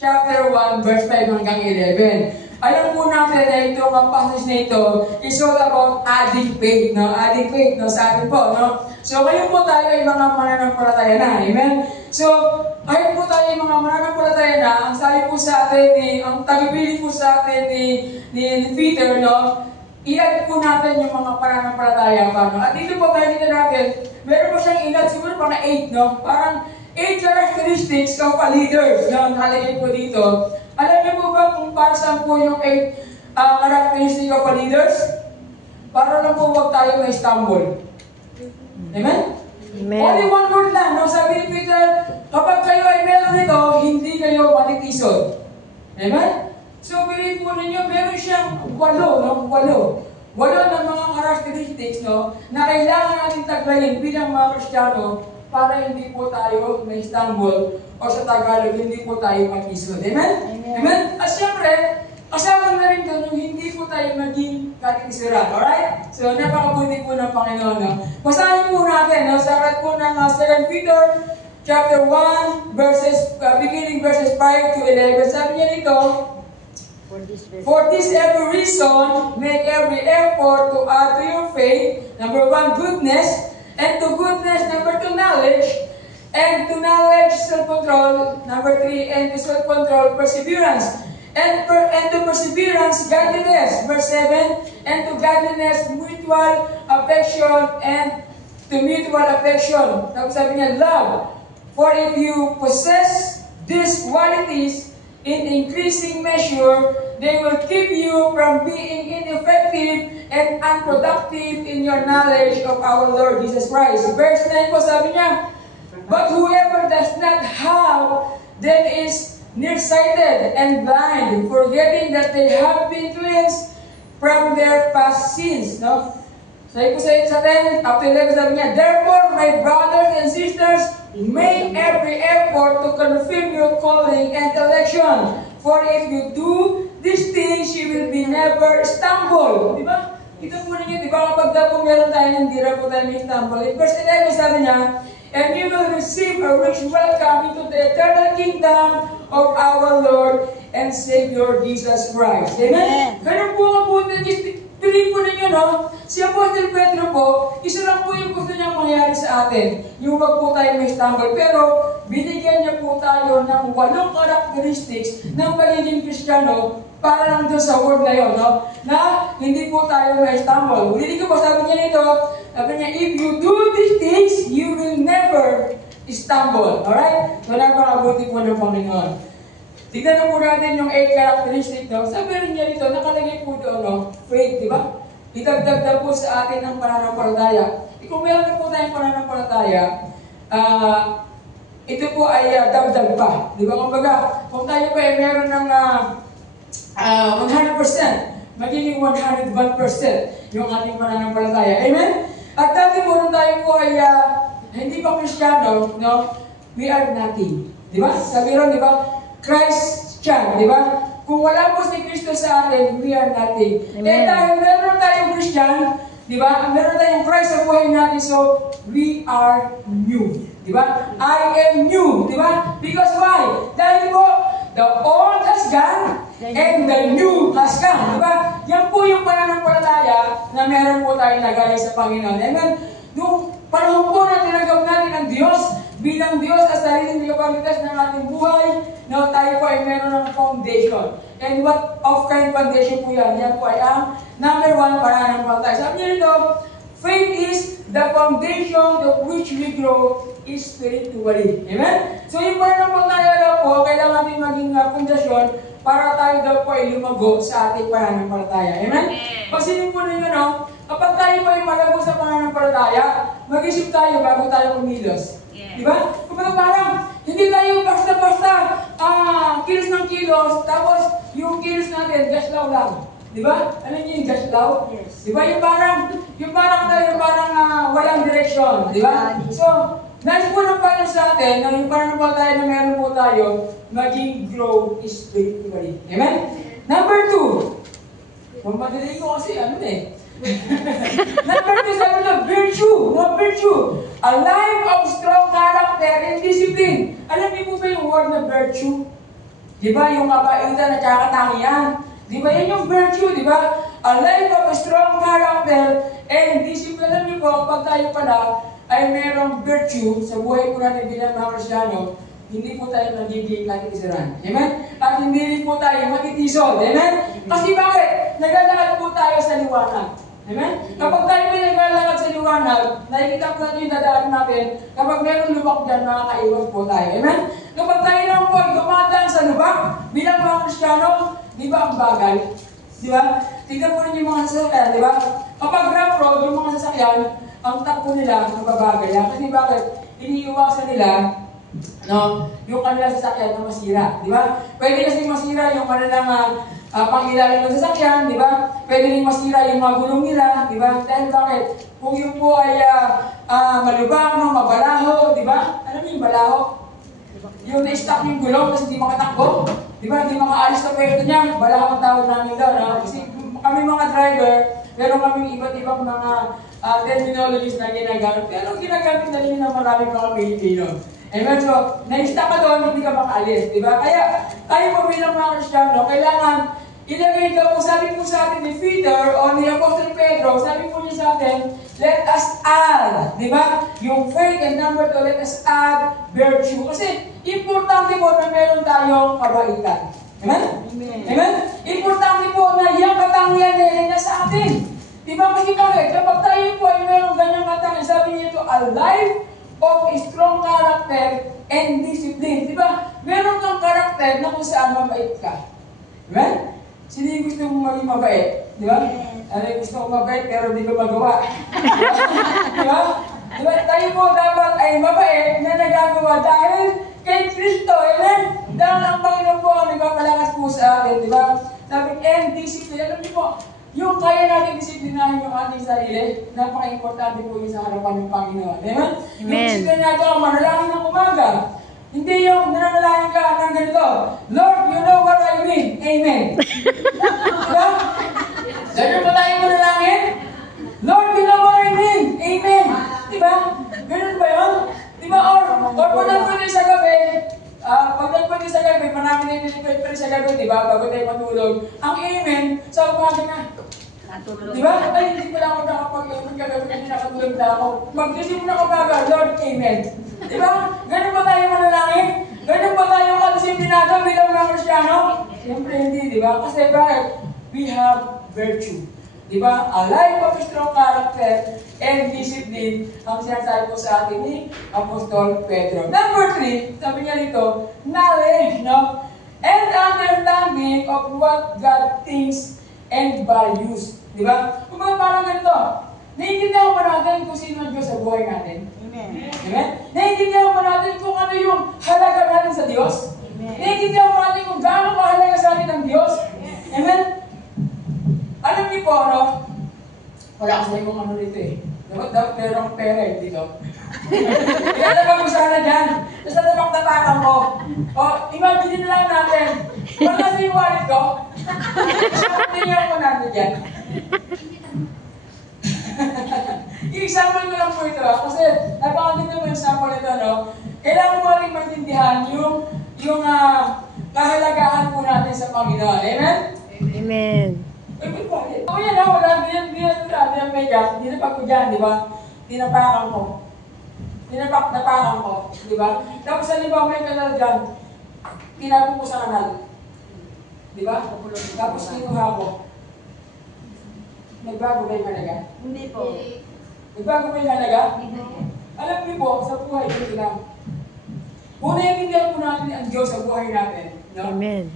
chapter 1, verse 5 hanggang 11. Alam po natin na itong passage na ito is all about adding faith, no? Adding faith, no? Sa atin po, no? So, ngayon po tayo ay mga mananampalataya na. Amen? So, ngayon po tayo ay mga mananampalataya na. Ang sabi po sa atin, ang tagapili po sa atin ni Peter, no? I-add po natin yung mga pananampalataya pa, no? At dito po, makikita natin, meron po siyang i-add, siguro pa na 8, no? Parang 8 characteristics of a leaders, no? Nakalagay po dito. Alam niyo po ba kung para saan po yung 8 characteristics of a leaders? Para lang po huwag tayo ma-stumble. Amen? Amen? Only one word lang, no? Sabi ni Peter, kapag kayo ay meron nito, hindi kayo matitisod. Amen? So, bilhin po ninyo, meron siyang 8, no? 8 ng mga characteristics, no? Na kailangan natin taglayin bilang mga Kristiyano para hindi po tayo may stumble o sa Tagalog, hindi po tayo matisod. Amen? Amen? Amen? At syempre, kasama na rin doon yung hindi po tayo maging katitisuran. Alright? So, napakabuti po ng Panginoon. No? Basahin po natin, no? Sa akat po ng 2 Peter chapter 1, beginning verses 5 to 11. Sabi niya dito, for this every reason, make every effort to add to your faith, number 1, goodness, and to goodness, number 2, knowledge, and to knowledge, self-control, number 3, and to self-control, perseverance, and to perseverance, godliness, verse 7, and to godliness, mutual affection, and to mutual affection. Tapos sabi niya, love. For if you possess these qualities in increasing measure, they will keep you from being ineffective and unproductive in your knowledge of our Lord Jesus Christ. Verse 9 po sabi niya, but whoever does not have them is nearsighted and blind, forgetting that they have been cleansed from their past sins. No? Sabi po sa 10, after 11 sabi niya, therefore, my brothers and sisters, make every effort to confirm your calling and election. For if you do these things, you will be never stumble. Di ba? Ito po ninyo, di ba kapag daw po meron tayo, hindi ra po tayo may stumble. In verse 11, sabi niya, and you will receive a rich welcome into the eternal kingdom of our Lord and Savior Jesus Christ. Amen? Ganun po ang po, piliin po ninyo, no? Si Apostle Pedro po, isa lang po yung gusto niya mangyari sa atin. Yung wag po tayo may stumble. Pero, binigyan niya po tayo ng 8 characteristics ng pagiging Kristiyano para lang doon sa word na yun, no? Na hindi po tayo may stumble. Ulitin ko po, sabi niya nito, sabi niya, if you do these things, you will never stumble. Alright? So, napakabuti po ng Panginoon. Tignan po natin yung 8 characteristics, no? Sabi rin niya dito, nakalagay po doon, no? Faith, di ba? Idagdag po sa atin ang pananampalataya. Kung meron na po tayong pananampalataya, ito po ay dagdag pa. Di ba? Kung tayo po ay meron ng 100%, magiging 101% yung ating pananampalataya. Amen? At dati po nung tayo po ay hindi pa Kristiyano, no? We are nothing. Di ba? Sabi ron, di ba? Christian, di ba? Kung wala po si Kristo sa atin, we are nothing. Eh dahil meron tayong Christian, di ba? Meron tayong Christ sa buhay natin, so we are new. Di ba? I am new. Di ba? Because why? Dahil po, the old has gone, and the new has come. Di ba? Yan po yung pananampalataya na meron po tayong nagaya sa Panginoon. Amen? Nung panahon po na tinanggap natin ang Diyos, bilang Diyos at sariling tagapagligtas ng ating buhay, na tayo po ay meron ng foundation. And what of kind foundation po yan? Yan po ay ang number 1 pananampalataya. Sabi niyo nito, faith is the foundation of which we grow spiritually. Amen? So yung pananampalataya daw po, kailangan natin maging pundasyon para tayo daw po ay lumago sa ating pananampalataya. Amen? Kasi po ninyo, no? Kapag tayo po ay malago sa pananampalataya, mag-isip tayo bago tayo kumilos. Di ba? Kapag parang hindi tayo basta-basta kilos ng kilos, tapos yung kilos natin, gaslaw lang. Di ba? Ano yung gaslaw? Yes. Di ba? Yung parang tayo walang direksyon. Di ba? So, nais po ng Panginoon sa atin, na yung pananampalataya na meron po tayo, maging grow spiritually. Amen? Number 2. Mamadali ko kasi Number 2, sabi na, virtue. No, virtue. A life of strong character and discipline. Alam niyo po ba yung word na virtue? Di ba? Yung kabaitan at saka katangian. Di ba? Yan yung virtue, di ba? A life of a strong character and discipline. Alam niyo po, pag tayo pala ay merong virtue sa buhay po natin bilang mga Kristyano, hindi po tayo nagiging katitisaran. Amen? At hindi rin po tayo matitisod. Amen? Kasi bakit? Naglalakad po tayo sa liwanag. Amen? Kapag tayo may naglalakad sa liwanag, nakikita po natin yung dadaan natin, kapag meron lubak dyan, makakaiwas po tayo. Amen? Kapag tayo naman po ay dumadaan sa lubak, bilang mga Kristyano, di ba ang bagal? Di ba? Tignan po rin yung mga sasakyan, di ba? Kapag rough road, yung mga sasakyan, ang takbo nila, mababagal yan. Kasi bakit? Iniiwasan nila, no, yung kanilang sasakyan na masira, di ba? Pwede kasi masira yung kanilang pangilalim ng sasakyan, di ba? Pwede rin masira yung mga gulong nila, di ba? Dahil bakit? Kung yung po ay malubang, no, mabalaho, di ba? Alam mo yung balaho? Yung na-stop yung gulong kasi di makatakbo, di ba? Hindi makaalis na pwede niya, balaho ang tawag namin doon. Kasi kami mga driver, meron kami iba't ibang mga terminologies na ginagamit. Pero ginagamit na rin ng maraming mga Pilipino. Amen. So, na-stop ka doon, hindi ka makaalis. Diba? Kaya, tayo po bilang mga Kristyano, kailangan ilagay ka po, sabi po sa atin ni Peter o ni Apostle Pedro, sabi po niya sa atin, let us add, di ba? Yung faith and number 2, let us add virtue. Kasi, importante po na meron tayong kabaitan. Amen? Amen? Amen? Importante po na yung katangian na nasa atin. Di ba? Kasi bakit? Kapag tayo po ay meron ganyang katangian, sabi niya ito, a life of strong character and discipline. Di ba? Meron kang karakter na kung saan mabait ka. Amen? Sino yung gusto mong maging mabait? Di ba? Ano yung gusto mong mabait pero di ko magawa? Di ba? Di ba? Tayo po dapat ay mabait na nagagawa dahil kay Kristo. Amen? Dahil ang Panginoon po ang nagpapalakas po sa atin. Di ba? Sabi, and discipline. Alam niyo po, yung kaya natin disiplinahin yung ating sarili, napaka-importante po yun sa harapan ng Panginoon. Amen? Yung disiplina natin ang manalangin ng umaga. Hindi yung nananalangin ka ng ganito, Lord, you know what I mean. Amen. Diba? Ganun ba tayo manalangin? Lord, you know what I mean. Amen. Diba? Ganun ba yun? Diba? Or pag nagpwede sa gabi, marami na yung nilipwede sa gabi, diba? Bago tayo matulog. Ang amen, sa umaga na. Diba? Ay, hindi pala ako nakapag-amen kagabi kasi nakatulog na ako. Mag-isip na ako baga, Lord, amen. Diba? Ganun ba tayo manalangin? Ganun ba tayo kadisiplinado bilang mga Kristyano? Siyempre hindi, diba? Kasi bakit? We have virtue. Diba? A life of strong character and discipline ang sinasabi po sa atin ni Apostol Pedro. Number 3, sabi niya rito, knowledge, no? And understanding of what God thinks and values. Diba? Kung parang ganito, naiintindihan mo natin kung sino ang Diyos sa buhay natin. Amen. Amen? Naiintindihan mo natin kung ano yung halaga natin sa Diyos. Amen. Naiintindihan mo natin kung gaano kahalaga sa atin ang Diyos. Amen? Alam niyo po, ano? Wala kasi kung ano dito eh. Dapat meron akong pera eh, dito. Kaya naman ko sana dyan. Tapos natapak-tapakan ko. O, imagine na lang natin. Wala kasi yung wallet ko. Tingnan ko natin dyan. I-example ko lang po ito. Kasi napakaganda mo yung example ito, no? Kailangan mo rin maintindihan yung kahalagahan po natin sa Panginoon. Amen? Amen. O yan na, wala, hindi na mega, dinapak ko dyan, di ba? Dinapakan ko. Dinapak-napakan ko, di ba? Tapos halimbawa may kanal dyan, tinapon ko sa kanal. Di ba? Tapos kinuha ko. Nagbago ba yung halaga? Hindi po. Nagbago ba yung halaga? Alam niyo po, sa buhay ito lang. Muna yung hindi po natin ang Diyos sa buhay natin. No? Amen.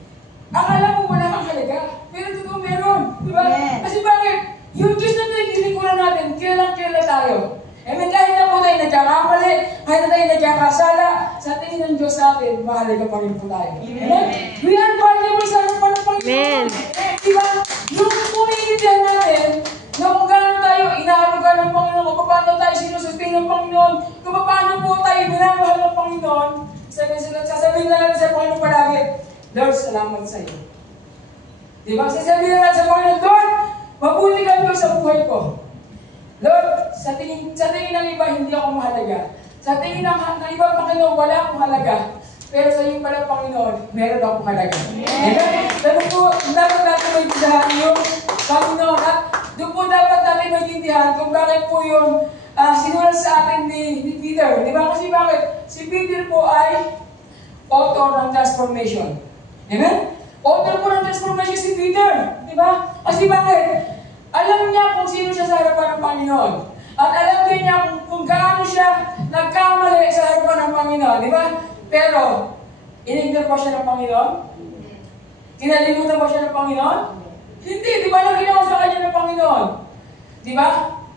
Akala mo wala kang halaga, pero totoo meron. Diba? Yes. Kasi bakit? Yung Diyos na pinagdilikuran natin, kailan tayo. Kahit na po tayo nagkakamali, kahit na tayo nagkakasala, sa tingin ng Diyos sa atin, mahalaga pa rin po tayo. Amen? We are valuable sa harapan ng Panginoon. Diba? Yung pumiintindihan natin, na kung gaano tayo inaalagaan ng Panginoon, kung paano tayo sinusustain ng Panginoon, kung paano po tayo minamahal ng Panginoon, sasabihin na natin sa Panginoon palagi, Lord, salamat sa iyo. Diba? Sasabihin na natin sa Panginoon, Lord, mabuti ka Lord sa buhay ko. Lord, sa tingin ng iba, hindi ako mahalaga. Sa tingin ng iba, Panginoon, wala akong halaga. pero sa iyo pala, Panginoon, meron akong halaga. Amen? Dapat po, dapat natin maintindihan yung Panginoon. At doon po dapat natin maintindihan kung bakit po yung sinulat sa atin ni Peter. Di ba? Kasi bakit? Si Peter po ay author ng transformation. Amen? Author po ng transformation si Peter. Di ba? Kasi bakit? Alam niya kung sino siya sa harapan ng Panginoon. At alam din niya kung gaano siya nagkamali sa harapan ng Panginoon. Di ba? Pero, in-ignore ba siya ng Panginoon? Kinalimutan ba siya ng Panginoon? Hindi. Di ba lang ginawa sa kanya ng Panginoon? Di ba?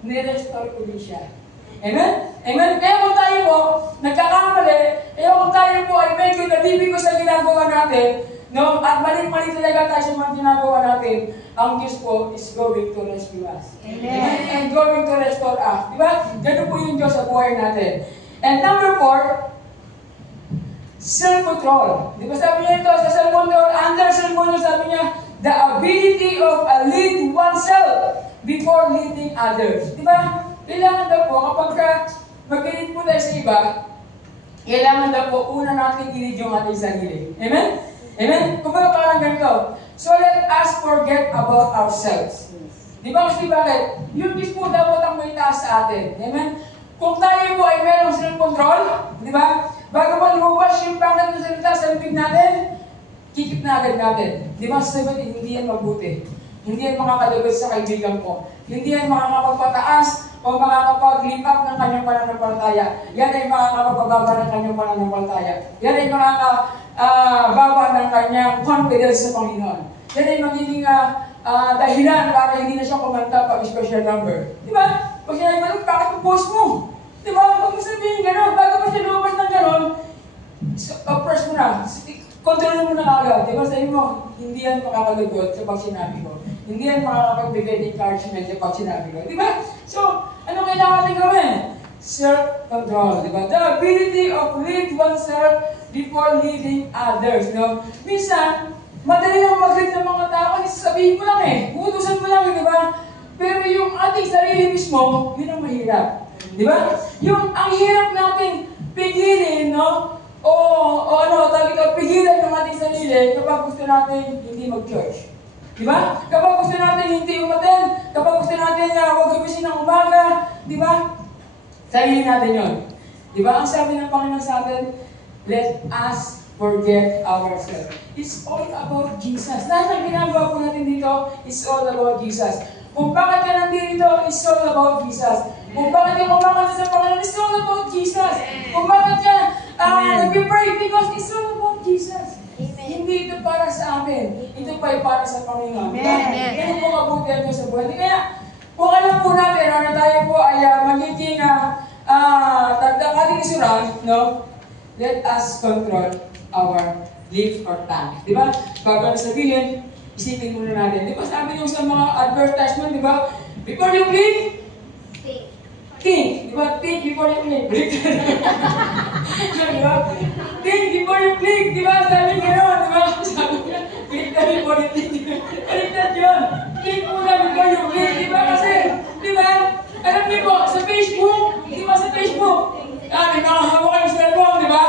Nirestore ko din siya. Amen? Amen? Kaya kung tayo po, nagkakamali, kaya kung tayo po ay medyo nabibigos sa ginagawa natin, no? At mali-mali talaga tayo sa mga ginagawa natin, ang Diyos po is going to rescue us. Amen? And going to restore us. Di ba? Ganun po yung Diyos sa buhay natin. And number 4, self-control. Di ba sabi niya ito, sa self-control, under self-control, sabi niya, the ability of lead oneself before leading others. Di ba? Kailangan daw po, kapag mag-lead po tayo sa iba, kailangan daw po, una natin i-lead yung ating sarili. Amen? Amen? Kung ba parang ganito, so let us forget about ourselves. Di ba? Kasi bakit? Yung Diyos po dapat ang may taas sa atin. Amen? Kung tayo po ay mayroong self-control, di ba? Bago pa lumabas yung pangalan ng salita sa bibig natin, kikip na agad natin. Di ba? Sabi, hindi yan mabuti. Hindi yan makakalagot sa kaibigan ko. Hindi yan makakapagpataas o makakapag-lift up ng kanyang pananampalataya. Yan ay makakapagpababa ng kanyang pananampalataya. Yan ay makakababa ng kanyang confidence sa Panginoon. Yan ay magiging dahilan para hindi na siya kumanta pag special number. Di ba? Pag sinabi mo, bakit ang post mo? Di ba? Huwag mo sabihin gano'n. Bago pa siya lumabas ng gano'n, press mo na. Kontrolin mo na agad. Di ba? Sabi mo, hindi yan makakalagot sa pag sinabi ko. Hindi yan makakapagbigay ng encouragement sa pag sinabi ko. Di ba? So, ano kailangan natin gawin? Self-control. Di ba? The ability of lead oneself before leading others. No? Minsan, madali lang mag-lead ng mga tao kasi sabihin mo lang uutusan mo lang, di ba? Pero yung ating sarili mismo, yun ang mahirap. Di ba? Yung ang hirap natin pigilin, no? Pigilan yung ating sarili kapag gusto natin hindi mag-church. Di ba? Kapag gusto natin hindi umaten, kapag gusto natin huwag gumising ng umaga, di ba? Sarili natin yun. Di ba? Ang sabi ng Panginoon sa atin, let us forget ourselves. It's all about Jesus. Lahat ng ginagawa po natin dito is all about Jesus. Kung bakit ka nandito, it's all about Jesus. Kung bakit ka kumakanta sa Panginoon, it's all about Jesus. Kung bakit ka nag-pray, because it's all about Jesus. Amen. Hindi ito para sa atin. Ito pa ay para sa Panginoon. Ganun po kabuti ito sa buhay. Kaya, kung alam po natin na tayo po ay magiging ating isuran, no? Let us control our lips or tongue. Di ba? Bago na sabihin, isipin muna natin. Di ba sabi nyo sa mga advertisement, di ba? Before you blink, think. Di ba? Think before you blink. Blink. Di ba? Think before you blink. Di ba? Sabi gano'n, di ba? Sabi niya, blink na before you blink. Baliktad yun. Think muna before you blink. Di ba? Kasi, di ba? Alam niyo po, sa Facebook, di ba sa Facebook? May mga hawak kayo sa cellphone, di ba?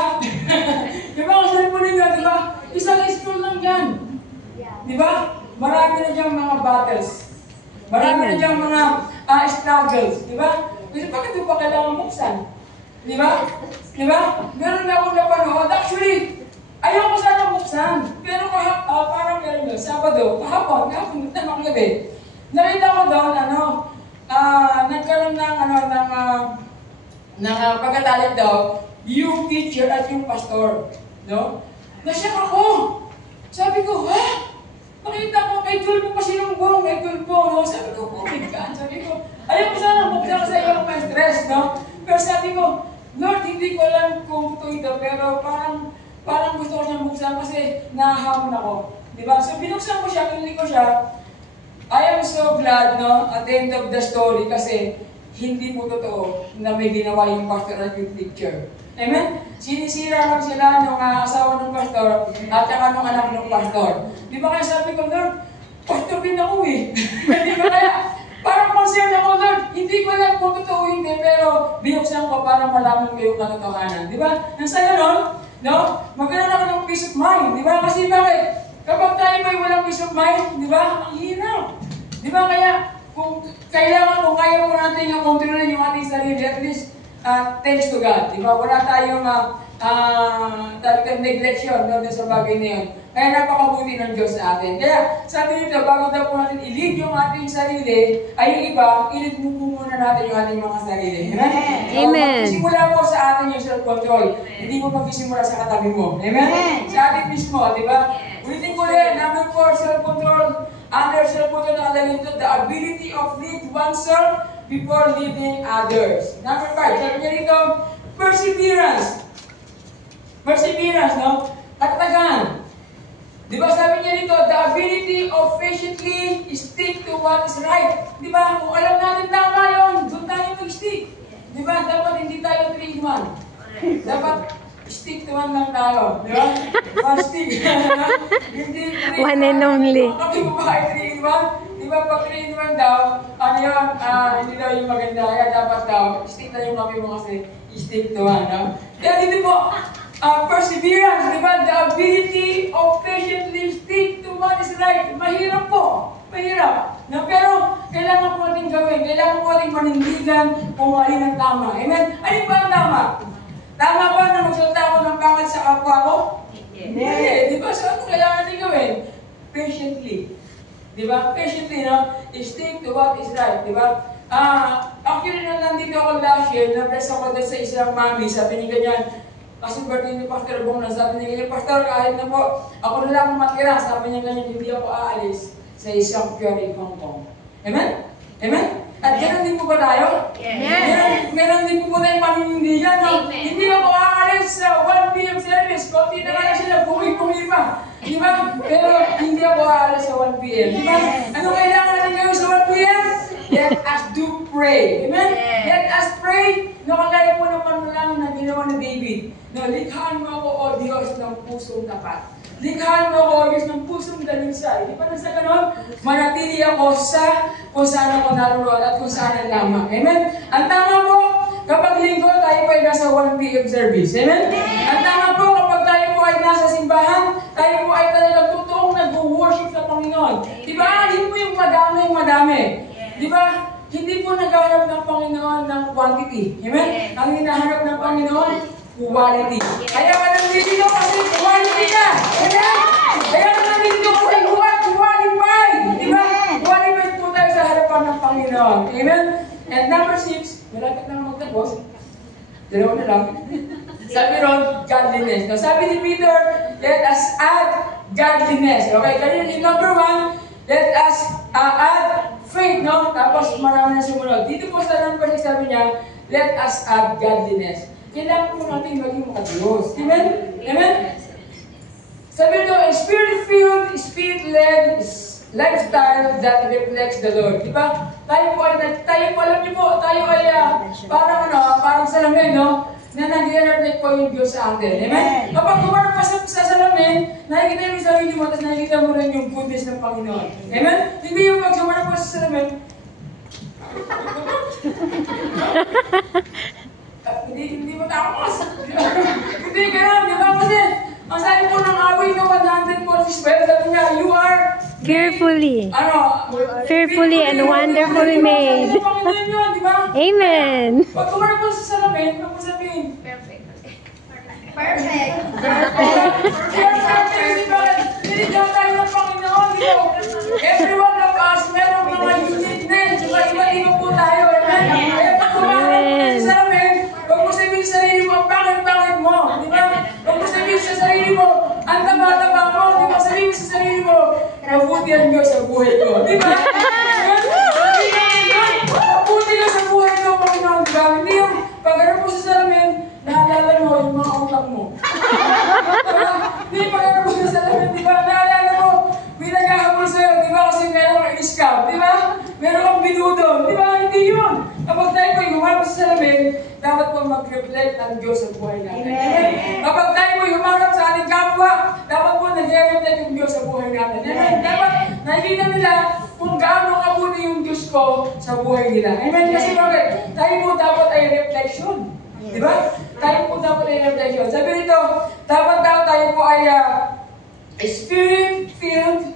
Di ba? Ang cellphone ninyo, di ba? Isang scroll lang yan. Di ba? Marami na diyang mga battles. Marami na diyang mga struggles. Di ba? Kasi bakit ito pa kailangan buksan? Di ba? Di ba? Meron na akong napanood. Actually, ayaw ko sana buksan. Pero parang meron doon, Sabado, kahapon na mga gabi. Nakita ko doon, nagkaroon ng pagkatalik daw, yung teacher at yung pastor. No? Nasyak ako. Sabi ko, ha? Nakita ko, kay Tulpo pa sinumbong, kay Tulpo, no? Sabi ko, oh my God. Sabi ko, ayaw ko sana buksan kasi ayaw ko stress, no? Pero sabi ko, Lord, hindi ko alam kung ito, pero parang gusto ko siyang buksan kasi nahahamon ako. Diba? So, binuksan ko siya, kinulik ko siya. I am so glad, no, at the end of the story kasi hindi po totoo na may ginawa yung pastor at yung teacher. Amen? Sinisira lang sila ng asawa ng pastor at saka ng anak ng pastor. Di ba kaya sabi ko, Lord, pastor din ako eh. Di ba kaya, parang concern ako, Lord, hindi ko alam kung totoo hindi, pero binuksan ko para malaman ko yung katotohanan. Di ba? Nang sa ganon, No? Magkaroon ako ng peace of mind. Di ba? Kasi bakit? Kapag tayo may walang peace of mind, di ba? Ang hirap. Di ba? Kaya, kung kaya mo natin yung kontrolin yung ating sarili, at least, thanks to God. Di ba? Wala tayong talagang neglection no, sa bagay na yun. Kaya napakabuti ng Diyos sa atin. Kaya sabi nito, bago daw po natin i-lead yung ating sarili, ay yung iba, i-lead muna natin yung ating mga sarili. Amen? Amen. So, magsisimula po sa atin yung self-control. Hindi mo magsisimula sa katabi mo. Amen? Sa atin mismo, di ba? Ulitin ko rin, number 4, self-control. Under self-control nakalagay ito, the ability of lead oneself before leading others. Number 5, sabi niya dito, perseverance. Perseverance, no? Katatagan. Di ba sabi niya dito, the ability of patiently stick to what is right. Di ba? Kung alam natin tama yun, doon tayo mag-stick. Di ba? Dapat hindi tayo 3-in-1. Dapat stick to one lang tayo. Di ba? One stick. Hindi 3-in-1. One and only. Kapag mo ba ay 3-in-1? Di ba pag 3-in-1 daw, ano yun, hindi daw yung maganda. Kaya dapat daw, stick na yung kape mo kasi stick to one. No? Kaya dito po, perseverance, di ba? The ability of patiently stick to what is right. Mahirap po. Mahirap. No? Pero, kailangan po natin gawin. Kailangan po natin manindigan kung alin ang tama. Amen? Ano ba ang tama? Tama ba na magsalita ako ng pangat sa kapwa ko? Hindi. Di ba? So, ano kailangan natin gawin? Patiently. Di ba? Patiently, no? Stick to what is right. Di ba? Actually, nandito ako last year, na-bless ako doon sa isang mami. Sabi niya ganyan, kasi birthday ni Pastor Bong, sabi niya ganyan, Pastor, kahit na po, ako na lang matira. Sabi niya ganyan, hindi ako aalis sa isang Pure Hong Kong. Amen? Amen? At ganoon din po ba tayo? Yes. Meron din po ba tayong paninindigan? No? Hindi ako aalis sa 1 p.m. service. Kunti na nga sila, bumi-bumi pa. Di ba? Pero hindi ako aalis sa 1 p.m. Di ba? Ano kailangan natin gawin sa 1 p.m.? Let us do pray. Amen? Let us pray. No, kagaya po ng panalangin na ginawa ni David. No, likhaan mo ako, O Diyos, ng pusong tapat. Likhaan mo ako, O Diyos, ng pusong dalinsay. Di ba na sa ganon? Manatili ako sa kung saan ako naroon at kung saan ang tama. Amen? Ang tama po, kapag linggo, tayo po ay nasa 1 p.m. service. Amen? Ang tama po, kapag tayo po ay nasa simbahan, tayo po ay talagang totoong nag-worship sa Panginoon. Di ba? Hindi po yung madami. Di ba? Hindi po naghahanap ng Panginoon ng quantity. Amen? Ang hinahanap ng Panginoon, quality. Kaya ka nandito kasi quality ka. Amen? Kaya ka nandito kasi qualified. Di ba? Qualified po tayo sa harapan ng Panginoon. Amen? And number 6, malapit na magtapos. Dalawa na lang. Sabi ron, godliness. Now, sabi ni Peter, let us add godliness. Okay, ganyan yung number 1, let us add faith, no? Tapos marami na sumunod. Dito po sa number 6, sabi niya, let us add godliness. Kailangan po natin maging makadiyos. Amen? Amen? Sabi ito, a spirit-filled, spirit-led lifestyle that reflects the Lord. Diba? Tayo po, alam niyo po, tayo ay parang salamin, no? Na nag-i-reflect po yung Diyos sa atin. Amen? Kapag kumarap ka sa salamin, nakikita mo yung sarili mo, tapos nakikita mo rin yung goodness ng Panginoon. Amen? Hindi yung pag sumarap ka sa salamin, hindi mo tapos. Hindi gano'n, di ba? Kasi, ang sabi po ng away na 146, sabi niya, you are Fearfully and wonderfully made. Amen. Pag kumarap mo sa salamin, ano mo sabihin? Perfect. Hindi tayo ng Panginoon. Every one of us, meron mga uniqueness. Iba-iba po tayo. Kaya pag kumarap mo sa salamin, huwag mo sabihin sa sarili mo, bakit mo? Di ba? Huwag mo sabihin sa sarili mo, ang taba-taba mo. Di ba? Sabihin sa sarili mo, mabuti ang Diyos sa buhay ko. Di ba? Mabuti ka sa buhay ko, Panginoon. Di ba? Hindi yung pag-arap mo sa salamin, naalala mo yung mga utak mo. Hindi pag-arap mo sa salamin, di ba? Naalala mo, may naghahabol sa'yo, di ba? Kasi meron kang scam, di ba? Meron kang binudon, di ba? Hindi yun. Kapag tayo po yung humarap sa salamin, dapat po mag-reflect ang Diyos sa buhay natin. Amen. Kapag tayo po yung humarap sa ating kapwa, dapat po nag-reflect yung Diyos sa buhay natin. Amen. Dapat nakikita nila kung gaano kabuti yung Diyos ko sa buhay nila. Amen. Kasi bakit? Tayo po dapat ay reflection. Di ba? Tayo po dapat ay reflection. Sabi nito, dapat daw tayo po ay spirit-filled,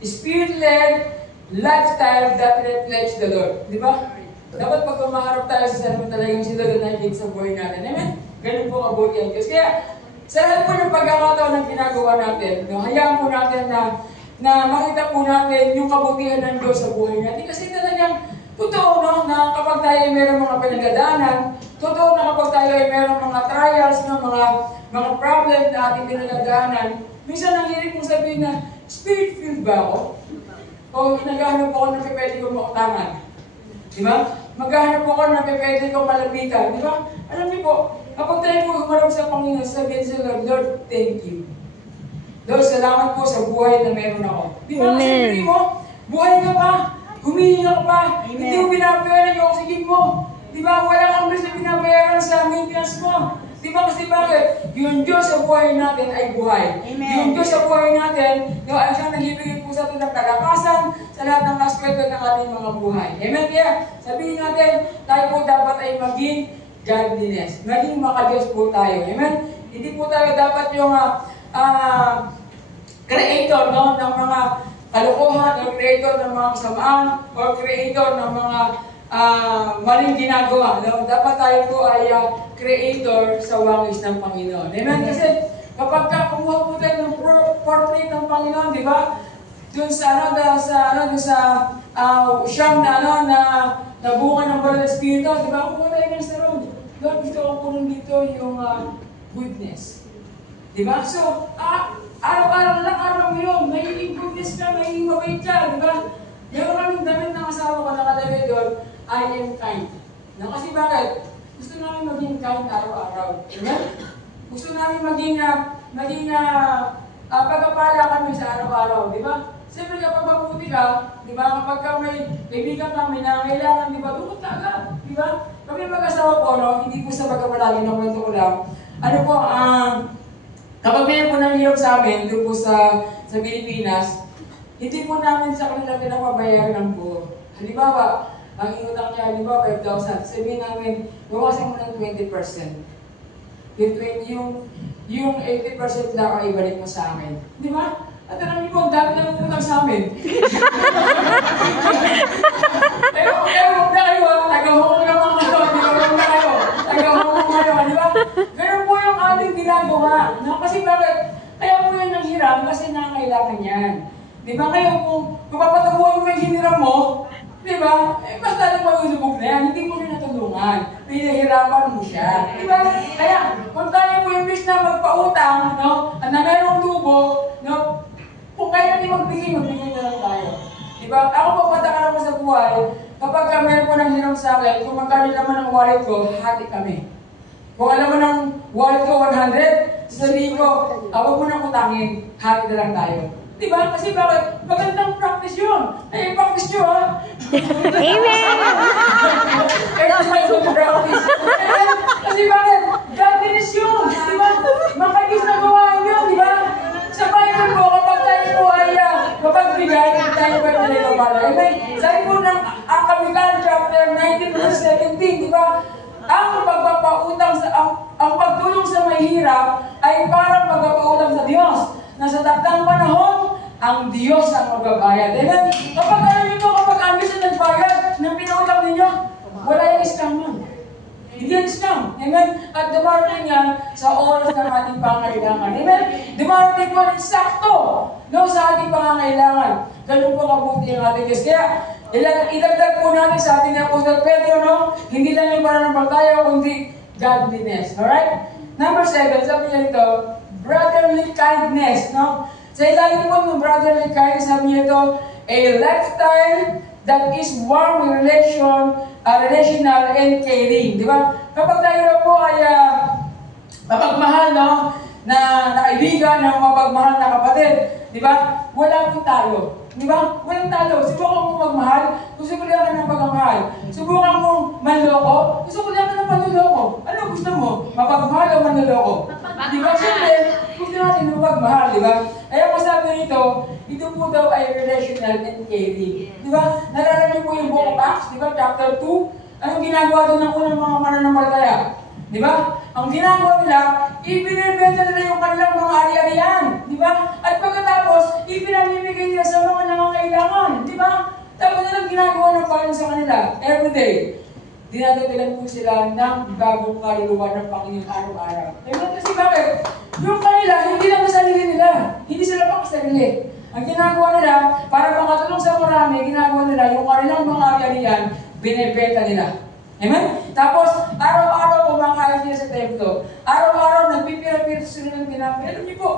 spirit-led lifestyle that reflects the Lord. Di ba? Dapat pag kumaharap tayo sa sarili talagang si Lord na nakikita sa buhay natin. Amen? Ganun po kabuti ang Diyos. Kaya, sa lahat po ng pagkakataon ng ginagawa natin, no, hayaan po natin na makita po natin yung kabutihan ng Diyos sa buhay natin. Kasi talagang totoo, no, na kapag tayo ay mayroong mga pinagdadaanan, totoo na kapag tayo ay mayroong mga trials, no, mga problem na ating pinagdadaanan, minsan ang hilig kong sabihin na, spirit-filled ba ako? O naghahanap ako na pwede kong mautangan? Di ba? Maghahanap ako na pwede kong malapitan? Di ba? Alam niyo po, kapag tayo po umarap sa Panginoon, sabihin sa Lord, Lord, thank you. Lord, salamat po sa buhay na meron ako. Di ba? Kasi sabihin mo, buhay ka pa, humihinga ka pa, hindi mo binabayaran yung oxygen mo. Di ba? Wala kang bilis na binabayaran sa maintenance mo. Di ba? Kasi bakit? Yung Diyos sa buhay natin ay buhay. Amen. Yung Diyos sa buhay natin, yung ay siyang nagbibigay po sa atin ng kalakasan sa lahat ng aspeto ng ating mga buhay. Amen? Kaya sabihin natin, tayo po dapat ay maging godliness. Maging maka-Diyos po tayo. Amen? Hindi po tayo dapat yung creator, no, ng mga kalokohan, o creator ng mga kasamaan, o creator ng mga maling ginagawa. No? Dapat tayo po ay creator sa wangis ng Panginoon. Amen? Kasi kapag kumuha po tayo ng portrait ng Panginoon, di ba? Doon sa siyang na bunga ng Banal na Espiritu, di ba? Kumuha tayo ng sarong. Lord, gusto ko po dito yung goodness. Di ba? So, araw-araw lang araw yun. May goodness ka, may mabait ka, di ba? Meron kaming damit ng asawa ko nakalagay doon, I am kind. No, kasi bakit? Gusto namin maging kind araw-araw. Diba? Gusto namin maging pagkapala kami sa araw-araw. Di ba? Siyempre kapag mabuti ka, di ba? Kapag may kaibigan kami na kailangan, di ba? Tukot ka agad. Di ba? Kami mag-asawa po, no? Hindi po sa pagkapalagi ng kwento ko lang. Ano po, kapag may po nang hirap sa amin, doon po sa Pilipinas, hindi po namin sa kanila pinapabayaran ng buo. Halimbawa, ang inutang niya, halimbawa, 5,000. Sabihin namin, bawasan mo ng 20%. Yung 80% lang ay ibalik mo sa amin. Di ba? At alam niyo po, ang dami na utang sa amin. Pero huwag na kayo, taga-hong naman kayo, taga-hong kayo, di ba? Ganun po yung ating ginagawa. No? Kasi bakit? Kaya po yung nanghiram kasi nangangailangan yan. Di ba kayo, kung papatabuhan mo yung hiniram mo, di ba? Mas lalong malulubog na yan, hindi mo rin natulungan. Pinahirapan mo siya. Di ba? Kaya, kung tayo po yung wish na magpautang, no? At na merong tubo, no? Kung kaya natin magbigay na lang tayo. Di ba? Ako po, patakaran ko sa buhay, kapag meron po ng hiram sa akin, kung magkano naman ang wallet ko, hati kami. Kung alam mo ng wallet ko 100, sasabihin ko, huwag mo nang utangin, hati na lang tayo. Diba? Kasi bakit? Magandang practice yun. Eh, practice nyo, ha? Amen! Exercise of practice. Kasi bakit? Godliness yun. Diba? Makagis na gawain yun, diba? Sa Bible po, kapag tayo po ay mapagbigay, tayo pa rin tayo pala. Sabi po ng Kamitan, chapter 19, verse 17, diba? Ang pagpapautang ang pagtulong sa mahirap ay parang pagpapautang sa Diyos. Na sa takdang panahon, ang Diyos ang magbabayad. Amen? Kapag alam niyo po, kapag ang Diyos ang nagbayad ng pinautang ninyo, wala yung scam nun. Hindi yung scam. Amen? At dumarating yan sa oras ng ating pangangailangan. Amen? Dumarating po rin sakto, no, sa ating pangangailangan. Ganun po kabuti ang ating Diyos. Kaya, idagdag po natin sa ating Apostol Pedro, no? Hindi lang yung pananampalataya, kundi godliness. Alright? Number 7, sabi niya ito, brotherly kindness, no? Sa ilalim po ng brotherly kindness, sabi niya ito, a lifestyle that is warm, relational, and caring. Di ba? Kapag tayo po ay mapagmahal, no? Na kaibigan, na mapagmahal na kapatid, di ba? Wala po tayo. Di ba? Walang talo. Subukan mo magmahal, gusto ko lang ng pagmamahal. Subukan mo manloko, gusto ko lang ng panloloko. Ano gusto mo? Mapagmahal o manloloko? Di ba? Siyempre, gusto natin mapagmahal, di ba? Kaya masabi nito, ito po daw ay relational and caring. Di ba? Nalala niyo po yung book of Acts, di ba? Chapter 2. Anong ginagawa doon ng unang mga mananampalataya? Di ba? Ang ginagawa nila, ibinibenta nila yung kanilang mga ari-arian. Di ba? At pagkatapos, ipinamimigay nila sa mga nangangailangan. Di ba? Tapos nilang ginagawa ng Panginoon sa kanila everyday. Dinadagdagan po sila ng bagong kaluluwa ng Panginoon araw-araw. Kasi bakit? Yung kanila, hindi lang sa sarili nila. Hindi sila pa kasarili. Ang ginagawa nila, para makatulong sa marami, ginagawa nila yung kanilang mga ari-arian, binibenta nila. Amen? Tapos, araw-araw kumakain sila sa templo. Araw-araw, nagpipira-pira sila ng ginagawa. Alam niyo po,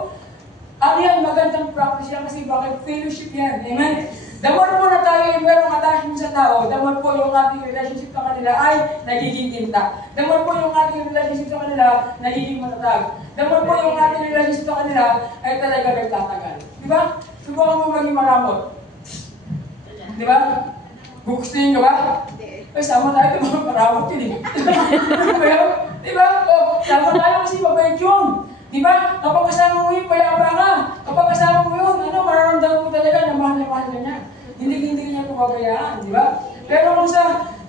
ano yan, magandang practice yan kasi bakit fellowship yan. Amen? The more po na tayo yung merong attachment sa tao, the more po yung ating relationship sa kanila ay nagiging intact. The more po yung ating relationship sa kanila nagiging matatag. The more po yung ating relationship sa kanila ay talaga nagtatagal. Di ba? Subukan mo maging maramot. Di ba? Gugustuhin ka ba? Ay, sama tayo, maramot yun eh. Di ba? O, sama tayo kasi mabait yun. Di ba? Kapag kasama mo yun, payapa ka. Kapag kasama mo yun, mararamdaman mo talaga na mahal ka niya. Hindi niya pababayaan, di ba? Pero kung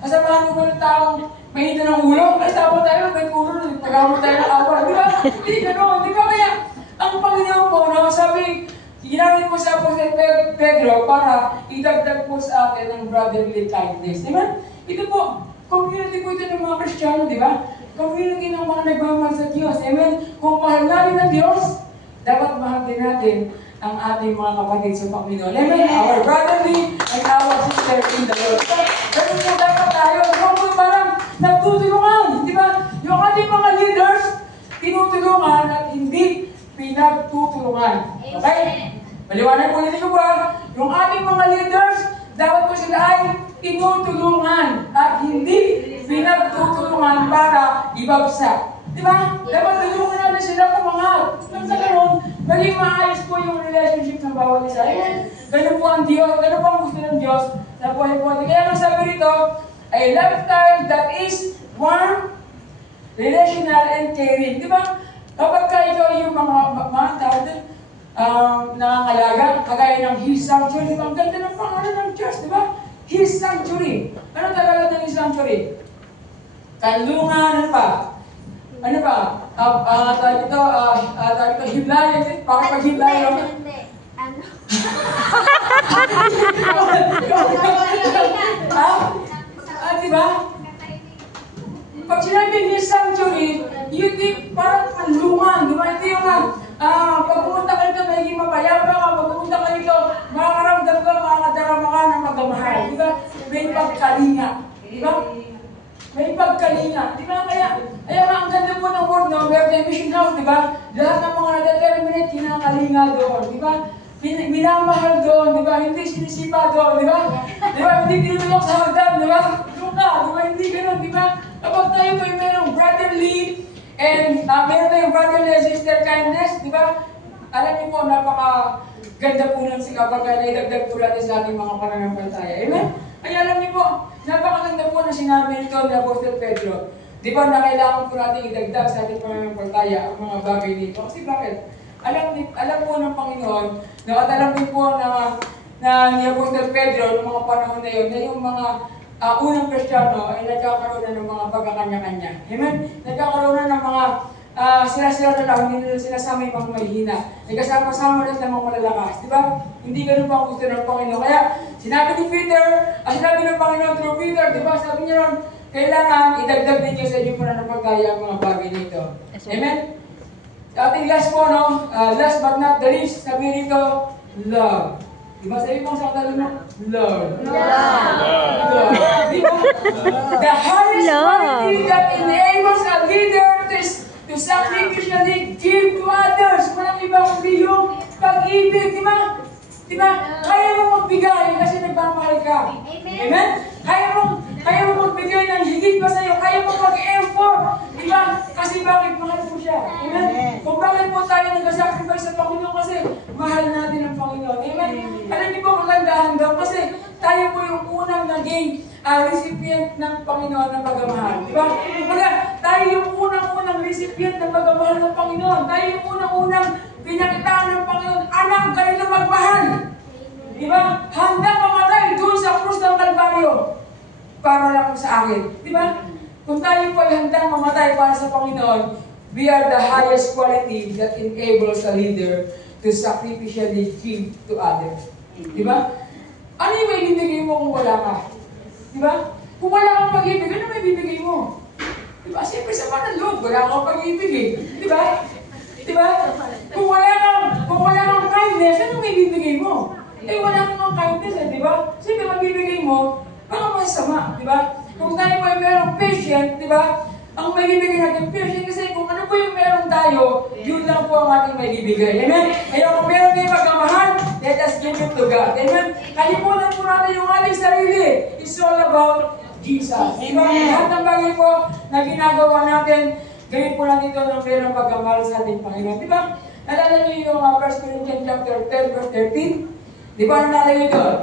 kasamahan mo ng taong may hito ng ulo, ay sama tayo, may ulo, pagkamot tayo ng awa. Di ba? Hindi gano'n. Di ba? Kaya, ang Panginoon po, sabi, ginamit po sa Apostol Pedro para idagdag po sa atin ang brotherly kindness. Di ba? Ito po, community po ito ng mga Kristiyano, di ba? Community ng mga nagmamahal sa Diyos. Amen? Kung mahal natin ang Diyos, dapat mahal din natin ang ating mga kapatid sa Panginoon. Amen? Our brotherly and our sister in the Lord. Ganun po dapat tayo. Yung po parang nagtutulungan. Di ba? Yung ating mga leaders, tinutulungan at hindi pinagtutulungan. Okay? Maliwanag po nito ba? Yung ating mga leaders, dapat po sila ay tinutulungan at hindi pinagtutulungan para ibagsak. Di ba? Dapat tulungan natin sila kumangat. Nang sa ganoon, maging maayos po yung relationship ng bawat isa. Amen? Ganun po ang Diyos, ganun po ang gusto ng Diyos sa buhay po. Kaya nang sabi rito, a lifestyle that is warm, relational, and caring. Di ba? Kapag ikaw yung mga tao nakangalaga, kagaya ng His Sanctuary, ang ganda ng pangalan ng church, di ba? His Sanctuary. Ano talaga ng His Sanctuary? Kanlungan, ano pa? Ano ba? Tawag ito, hiblayan. Bakit pag-hiblayan? Hindi. Ano? Diba? Pag sinabi ni Sanctuary, yun di parang kanlungan. Diba? Hindi yung pag pumunta ka dito, magiging mapayapa ka. Pag pumunta ka dito, makakaramdam ka, makakadarama ka ng magmamahal. Diba? May pagkalinga. Diba? May pagkalinga. Di ba? Kaya ang ganda po ng word, no? Where mission house, di ba? Lahat ng mga na-determinate, kinakalinga doon. Di ba? Minamahal doon, di ba? Hindi sinisipa doon, di ba? Di ba? Hindi tinutulok sa hagdan, di ba? Doon ka, di ba? Hindi gano'n, di ba? Kapag tayo po yung merong brotherly and meron tayong brotherly and sister kindness, di ba? Alam niyo po, napaka-ganda po lang kapag naidagdag po natin sa ating mga pananampalataya. Amen? Kaya alam niyo po, napakaganda po na sinabi nito ni Apostol Pedro. Di ba na kailangan po natin idagdag sa ating pananampalataya ang mga bagay nito? Kasi bakit? Alam po ng Panginoon, at alam din po na ni Apostol Pedro noong mga panahon na yun, na yung mga unang Kristiyano ay nagkakaroon na ng mga pagkakanya-kanya. Amen? Nagkakaroon na ng mga sila na lang, hindi nila sinasama yung mga mahihina. Nagkasama-sama ulit ng mga malalakas. Di ba? Hindi ganun pa ang gusto ng Panginoon. Kaya, sinabi ni Peter, sinabi ng Panginoon through Peter, di ba? Sabi niya ron, kailangan idagdag ninyo sa inyong pananampalataya ang mga bagay nito. Amen? Ating last po, no? Last but not the least, sabi nito, love. Di ba? Sabi mo sa katalo mo, love. Love. Di ba? The highest quality that enables a leader to sacrificially give to others. Walang ibang kundi yung pag-ibig, di ba? Di ba? Kaya mo magbigay kasi nagmamahal ka. Amen? Kaya mo magbigay ng higit pa sa'yo. Kaya mo mag-effort. Di ba? Kasi bakit mahal mo siya? Amen? Kung bakit po tayo nag-sacrifice sa Panginoon kasi mahal natin ang Panginoon. Amen? Alam niyo po kagandahan daw kasi tayo po yung unang naging recipient ng Panginoon ng pagmamahal. Di ba? Kumbaga, tayo yung unang-unang recipient ng pagmamahal ng Panginoon. Tayo yung unang-unang pinakitaan ng Panginoon. Anak, ganito magmahal. Di ba? Handang mamatay doon sa krus ng Kalbaryo para lang sa akin. Di ba? kung tayo po ay handang mamatay para sa Panginoon, we are the highest quality that enables a leader to sacrificially give to others. Di ba? Ano yung may bibigay mo kung wala ka? Di ba? Kung wala kang pag-ibig, ano may bibigay mo? Di ba? Siyempre sa panalog, wala kang pag-ibig eh. Di ba? Di ba? Kung wala kang kindness, ano may bibigay mo? Eh, wala kang kindness eh, di ba? Siyempre magbibigay mo, baka masama, di ba? Kung tayo po ay merong patient, di ba? Ang may bibigay natin patient kasi kung ano po yung meron tayo, yun lang po ang ating may bibigay. Amen? Kaya kung meron kayo pagkamahal, let us give it to God. Amen? Kalimutan po natin yung ating sarili. It's all about Jesus. Diba? Lahat ng bagay po na ginagawa natin, gawin po natin ito ng merong pagkamahal sa ating Panginoon. Diba? Nalala niyo yung 1 Corinthians chapter 10 verse 13? Diba ano nakalagay doon?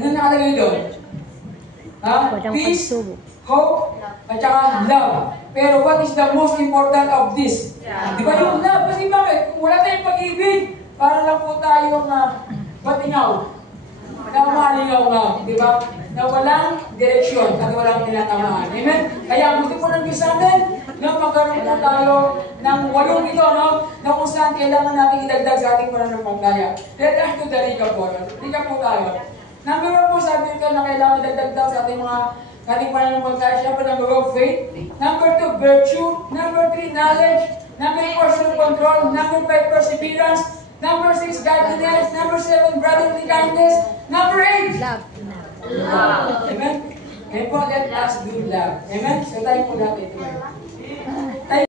Ano nakalagay doon? Peace, hope, at saka love. Pero what is the most important of this? Di ba yung love? Kasi bakit? Kung wala tayong pag-ibig, para lang po tayong batingaw. Na malingaw nga. Di ba? Na walang direksyon at walang tinatamaan. Amen? Kaya ang gusto po ng Diyos sa atin, na magkaroon po tayo ng walong ito, no? Na kung saan kailangan natin idagdag sa ating pananampalataya. Let us do the Rika po. Rika po tayo. Number 1 po sabi ko na kailangan idagdag sa ating mga ating pananampalataya. Siyempre, number 1, faith. Number 2, virtue. Number 3, knowledge. Number 4, self-control. Number 5, perseverance. Number 6, godliness. Number 7, brotherly kindness. Number 8, love. Amen? Kaya po, let us do love. Amen? So tayo po natin ito.